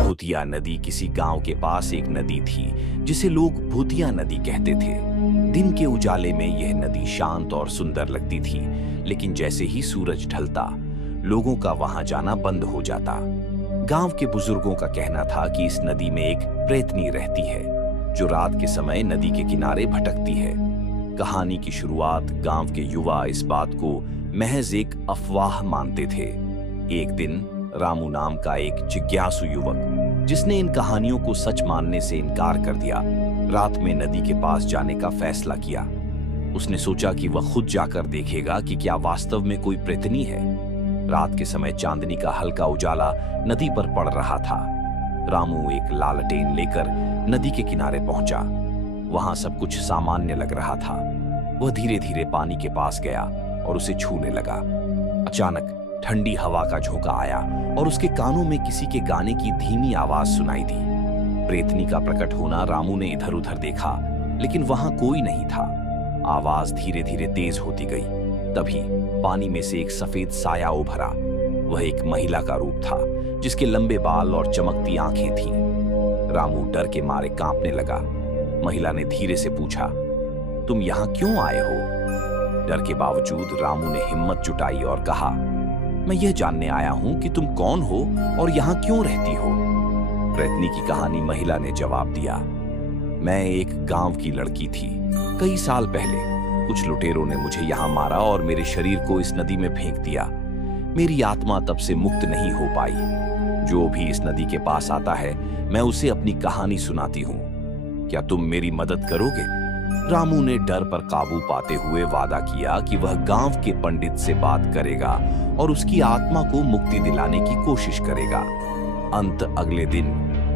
भूतिया नदी किसी गांव के पास एक नदी थी जिसे लोग भूतिया नदी कहते थे। दिन के उजाले में यह नदी शांत और सुंदर लगती थी, लेकिन जैसे ही सूरज ढलता लोगों का वहां जाना बंद हो जाता। गांव के बुजुर्गों का कहना था कि इस नदी में एक प्रेतनी रहती है जो रात के समय नदी के किनारे भटकती है। कहानी की शुरुआत गांव के युवा इस बात को महज एक अफवाह मानते थे। एक दिन रामू नाम का एक जिज्ञासु युवक, जिसने इन कहानियों को सच मानने से इनकार कर दिया, रात में नदी के पास जाने का फैसला किया। उसने सोचा कि वह खुद जाकर देखेगा कि क्या वास्तव में कोई प्रेतनी है। रात के समय चांदनी का हल्का उजाला नदी पर पड़ रहा था। रामू एक लालटेन लेकर नदी के किनारे पहुंचा। वहां सब कुछ सामान्य लग रहा था। वह धीरे धीरे पानी के पास गया और उसे छूने लगा। अचानक ठंडी हवा का झोंका आया और उसके कानों में किसी के गाने की धीमी आवाज सुनाई दी। प्रेतनी का प्रकट होना रामू ने इधर उधर देखा, लेकिन वहां कोई नहीं था। आवाज धीरे धीरे तेज होती गई। तभी पानी में से एक सफेद साया उभरा। वह एक महिला का रूप था, जिसके लंबे बाल और चमकती आंखें थीं। रामू डर के मारे कांपने लगा। महिला ने धीरे से पूछा, तुम यहाँ क्यों आए हो? डर के बावजूद रामू ने हिम्मत जुटाई और कहा, मैं यह जानने आया हूं कि तुम कौन हो और यहाँ क्यों रहती हो। प्रेतनी की कहानी महिला ने जवाब दिया, मैं एक गांव की लड़की थी। कई साल पहले कुछ लुटेरों ने मुझे यहाँ मारा और मेरे शरीर को इस नदी में फेंक दिया। मेरी आत्मा तब से मुक्त नहीं हो पाई। जो भी इस नदी के पास आता है, मैं उसे अपनी कहानी सुनाती हूँ। क्या तुम मेरी मदद करोगे? रामू ने डर पर काबू पाते हुए वादा किया कि वह गांव के पंडित से बात करेगा और उसकी आत्मा को मुक्ति दिलाने की कोशिश करेगा। अंत अगले दिन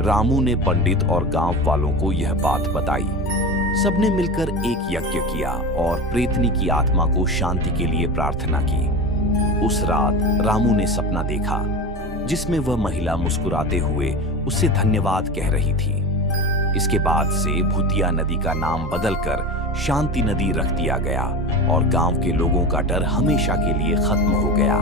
रामू ने पंडित और गांव वालों को यह बात बताई। सबने मिलकर एक यज्ञ किया और प्रेतनी की आत्मा को शांति के लिए प्रार्थना की। उस रात रामू ने सपना देखा, जिसमें वह महिला मुस्कुराते हुए उससे धन्यवाद कह रही थी। इसके बाद से भूतिया नदी का नाम बदलकर शांति नदी रख दिया गया और गांव के लोगों का डर हमेशा के लिए खत्म हो गया।